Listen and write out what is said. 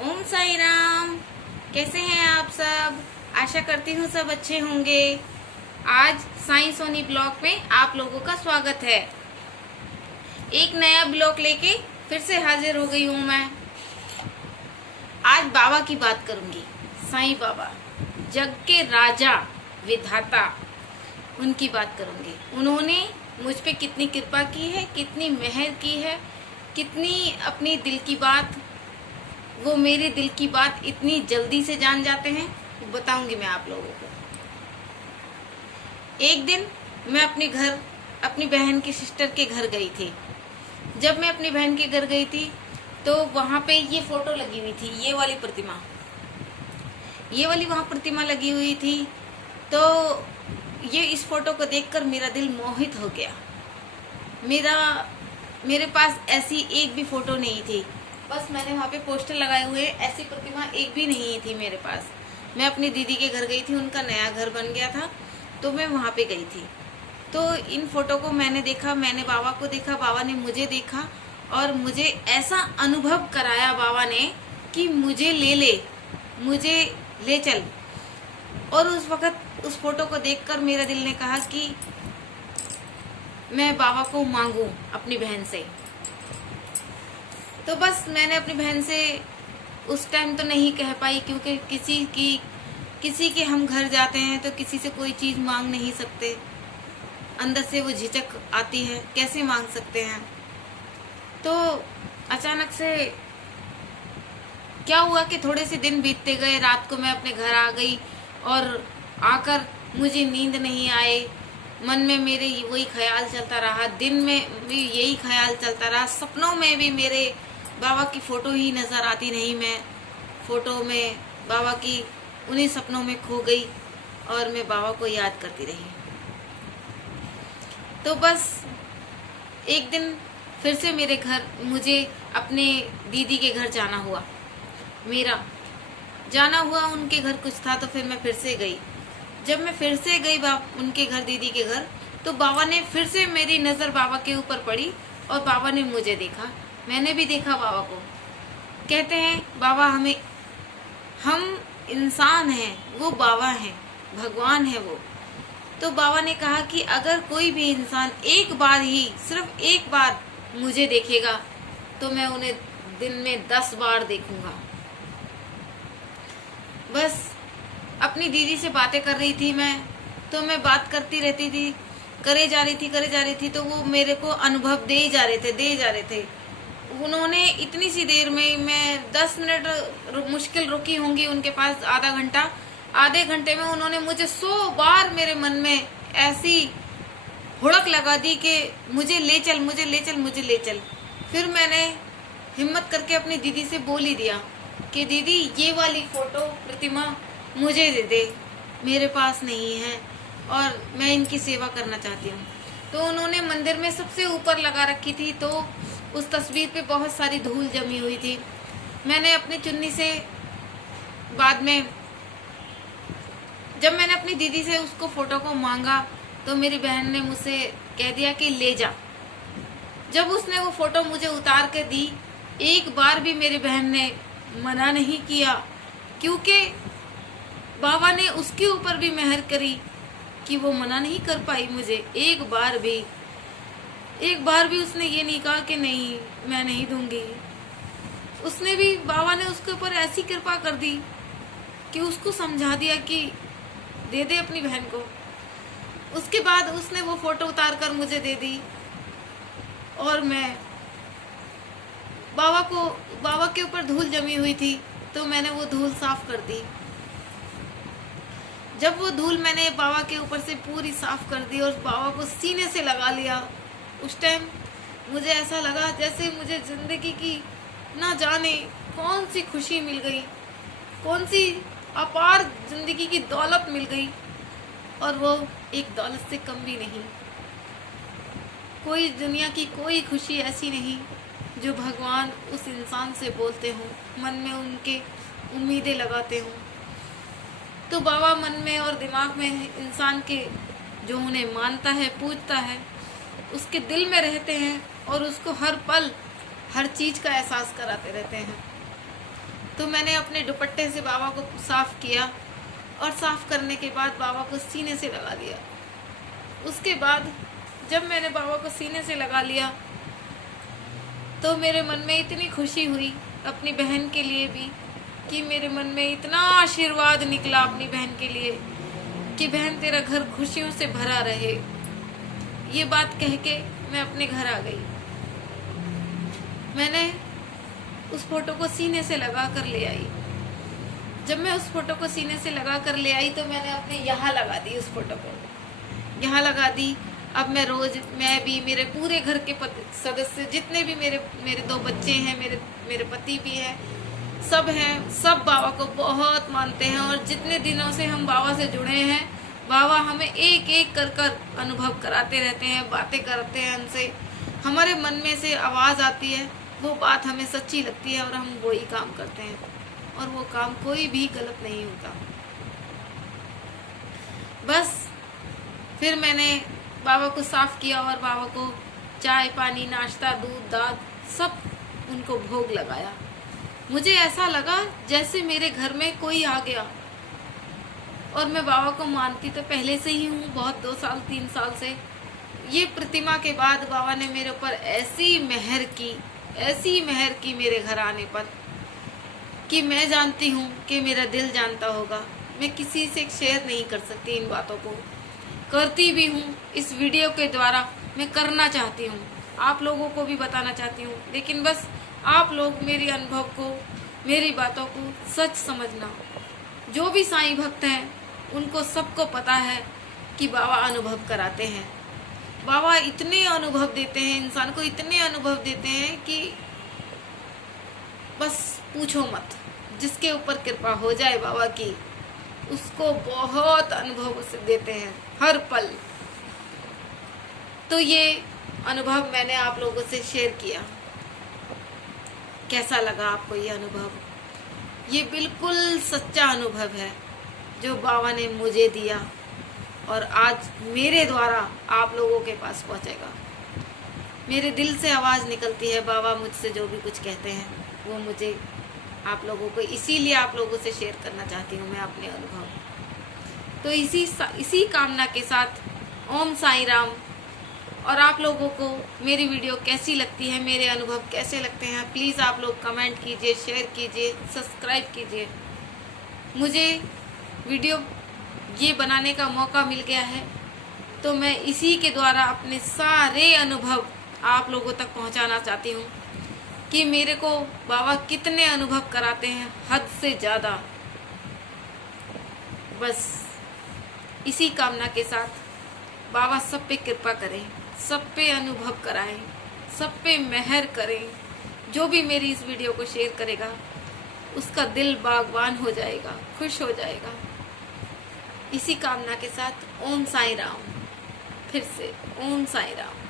ओम साई राम। कैसे हैं आप सब? आशा करती हूँ सब अच्छे होंगे। आज साई सोनी ब्लॉग में आप लोगों का स्वागत है। एक नया ब्लॉग लेके फिर से हाजिर हो गई हूँ मैं। आज बाबा की बात करूंगी। साईं बाबा, जग के राजा विधाता, उनकी बात करूंगी। उन्होंने मुझ पे कितनी कृपा की है, कितनी मेहर की है, कितनी अपनी दिल की बात, वो मेरे दिल की बात इतनी जल्दी से जान जाते हैं, बताऊंगी मैं आप लोगों को। एक दिन मैं अपनी बहन की सिस्टर के घर गई थी। जब मैं अपनी बहन के घर गई थी तो वहाँ पे ये फोटो लगी हुई थी, ये वाली वहाँ प्रतिमा लगी हुई थी। तो ये इस फोटो को देखकर मेरा दिल मोहित हो गया। मेरे पास ऐसी एक भी फोटो नहीं थी। बस मैंने वहाँ पे पोस्टर लगाए हुए, ऐसी प्रतिमा एक भी नहीं थी मेरे पास। मैं अपनी दीदी के घर गई थी, उनका नया घर बन गया था, तो मैं वहाँ पे गई थी। तो इन फोटो को मैंने देखा, मैंने बाबा को देखा, बाबा ने मुझे देखा और मुझे ऐसा अनुभव कराया बाबा ने कि मुझे ले चल। और उस वक़्त उस फोटो को देखकर मेरा दिल ने कहा कि मैं बाबा को मांगू अपनी बहन से। तो बस मैंने अपनी बहन से उस टाइम तो नहीं कह पाई, क्योंकि किसी के हम घर जाते हैं तो किसी से कोई चीज़ मांग नहीं सकते। अंदर से वो झिझक आती है, कैसे मांग सकते हैं। तो अचानक से क्या हुआ कि थोड़े से दिन बीतते गए, रात को मैं अपने घर आ गई और आकर मुझे नींद नहीं आए। मन में मेरे वही ख्याल चलता रहा, दिन में भी यही ख्याल चलता रहा, सपनों में भी मेरे बाबा की फ़ोटो ही नज़र आती नहीं। मैं फ़ोटो में बाबा की उन्हीं सपनों में खो गई और मैं बाबा को याद करती रही। तो बस एक दिन फिर से मुझे अपने दीदी के घर जाना हुआ। उनके घर कुछ था, तो फिर मैं फिर से गई। जब मैं फिर से गई उनके घर, दीदी के घर, तो बाबा ने फिर से मेरी नज़र बाबा के ऊपर पड़ी और बाबा ने मुझे देखा, मैंने भी देखा बाबा को। कहते हैं बाबा हम इंसान हैं, वो बाबा हैं, भगवान है वो। तो बाबा ने कहा कि अगर कोई भी इंसान एक बार ही, सिर्फ एक बार मुझे देखेगा तो मैं उन्हें दिन में 10 बार देखूंगा। बस अपनी दीदी से बातें कर रही थी मैं, तो मैं बात करती रहती थी, करे जा रही थी, तो वो मेरे को अनुभव दे जा रहे थे। उन्होंने इतनी सी देर में, मैं 10 मिनट मुश्किल रुकी होंगी उनके पास, आधे घंटे में उन्होंने मुझे 100 बार मेरे मन में ऐसी हुड़क लगा दी कि मुझे ले चल। फिर मैंने हिम्मत करके अपनी दीदी से बोल ही दिया कि दीदी ये वाली फोटो प्रतिमा मुझे दे दे, मेरे पास नहीं है और मैं इनकी सेवा करना चाहती हूँ। तो उन्होंने मंदिर में सबसे ऊपर लगा रखी थी, तो उस तस्वीर पे बहुत सारी धूल जमी हुई थी। मैंने अपनी चुन्नी से बाद में, जब मैंने अपनी दीदी से उसको फोटो को मांगा, तो मेरी बहन ने मुझसे कह दिया कि ले जा। जब उसने वो फोटो मुझे उतार के दी, एक बार भी मेरी बहन ने मना नहीं किया, क्योंकि बाबा ने उसके ऊपर भी मेहर करी कि वो मना नहीं कर पाई मुझे। एक बार भी उसने ये नहीं कहा कि नहीं, मैं नहीं दूंगी। उसने भी, बाबा ने उसके ऊपर ऐसी कृपा कर दी कि उसको समझा दिया कि दे दे अपनी बहन को। उसके बाद उसने वो फोटो उतार कर मुझे दे दी और मैं बाबा के ऊपर धूल जमी हुई थी, तो मैंने वो धूल साफ कर दी। जब वो धूल मैंने बाबा के ऊपर से पूरी साफ कर दी और बाबा को सीने से लगा लिया, उस टाइम मुझे ऐसा लगा जैसे मुझे जिंदगी की ना जाने कौन सी खुशी मिल गई, कौन सी अपार जिंदगी की दौलत मिल गई, और वो एक दौलत से कम भी नहीं। कोई दुनिया की कोई खुशी ऐसी नहीं जो भगवान उस इंसान से बोलते हों, मन में उनके उम्मीदें लगाते हों। तो बाबा मन में और दिमाग में इंसान के, जो उन्हें मानता है, पूजता है, उसके दिल में रहते हैं और उसको हर पल हर चीज़ का एहसास कराते रहते हैं। तो मैंने अपने दुपट्टे से बाबा को साफ किया और साफ करने के बाद बाबा को सीने से लगा लिया। उसके बाद जब मैंने बाबा को सीने से लगा लिया तो मेरे मन में इतनी खुशी हुई अपनी बहन के लिए भी, कि मेरे मन में इतना आशीर्वाद निकला अपनी बहन के लिए कि बहन तेरा घर खुशियों से भरा रहे। ये बात कह के मैं अपने घर आ गई। मैंने उस फोटो को सीने से लगा कर ले आई। जब मैं उस फोटो को सीने से लगा कर ले आई तो मैंने अपने यहाँ लगा दी, उस फोटो को यहाँ लगा दी। अब मैं रोज, मैं भी, मेरे पूरे घर के सदस्य जितने भी मेरे 2 बच्चे हैं, मेरे पति भी हैं, सब हैं, सब बाबा को बहुत मानते हैं। और जितने दिनों से हम बाबा से जुड़े हैं, बाबा हमें एक एक कर अनुभव कराते रहते हैं, बातें करते हैं हमसे। हमारे मन में से आवाज़ आती है, वो बात हमें सच्ची लगती है और हम वही काम करते हैं, और वो काम कोई भी गलत नहीं होता। बस फिर मैंने बाबा को साफ किया और बाबा को चाय पानी, नाश्ता, दूध, दाद सब उनको भोग लगाया। मुझे ऐसा लगा जैसे मेरे घर में कोई आ गया। और मैं बाबा को मानती तो पहले से ही हूँ, बहुत 2 साल 3 साल से। ये प्रतिमा के बाद बाबा ने मेरे ऊपर ऐसी मेहर की मेरे घर आने पर, कि मैं जानती हूँ कि मेरा दिल जानता होगा। मैं किसी से शेयर नहीं कर सकती इन बातों को, करती भी हूँ इस वीडियो के द्वारा। मैं करना चाहती हूँ, आप लोगों को भी बताना चाहती हूँ, लेकिन बस आप लोग मेरी अनुभव को, मेरी बातों को सच समझना। जो भी साईं भक्त हैं उनको सबको पता है कि बाबा अनुभव कराते हैं। बाबा इतने अनुभव देते हैं इंसान को, इतने अनुभव देते हैं कि बस पूछो मत। जिसके ऊपर कृपा हो जाए बाबा की, उसको बहुत अनुभव से देते हैं हर पल। तो ये अनुभव मैंने आप लोगों से शेयर किया। कैसा लगा आपको ये अनुभव? ये बिल्कुल सच्चा अनुभव है जो बाबा ने मुझे दिया और आज मेरे द्वारा आप लोगों के पास पहुंचेगा। मेरे दिल से आवाज़ निकलती है, बाबा मुझसे जो भी कुछ कहते हैं वो मुझे आप लोगों को, इसीलिए आप लोगों से शेयर करना चाहती हूँ मैं अपने अनुभव। तो इसी कामना के साथ ओम साईं राम। और आप लोगों को मेरी वीडियो कैसी लगती है, मेरे अनुभव कैसे लगते हैं, प्लीज़ आप लोग कमेंट कीजिए, शेयर कीजिए, सब्सक्राइब कीजिए। मुझे वीडियो ये बनाने का मौका मिल गया है तो मैं इसी के द्वारा अपने सारे अनुभव आप लोगों तक पहुंचाना चाहती हूं कि मेरे को बाबा कितने अनुभव कराते हैं, हद से ज़्यादा। बस इसी कामना के साथ बाबा सब पे कृपा करें, सब पे अनुभव कराएं, सब पे मेहर करें। जो भी मेरी इस वीडियो को शेयर करेगा उसका दिल बागबान हो जाएगा, खुश हो जाएगा। इसी कामना के साथ ओम साईं राम। फिर से ओम साईं राम।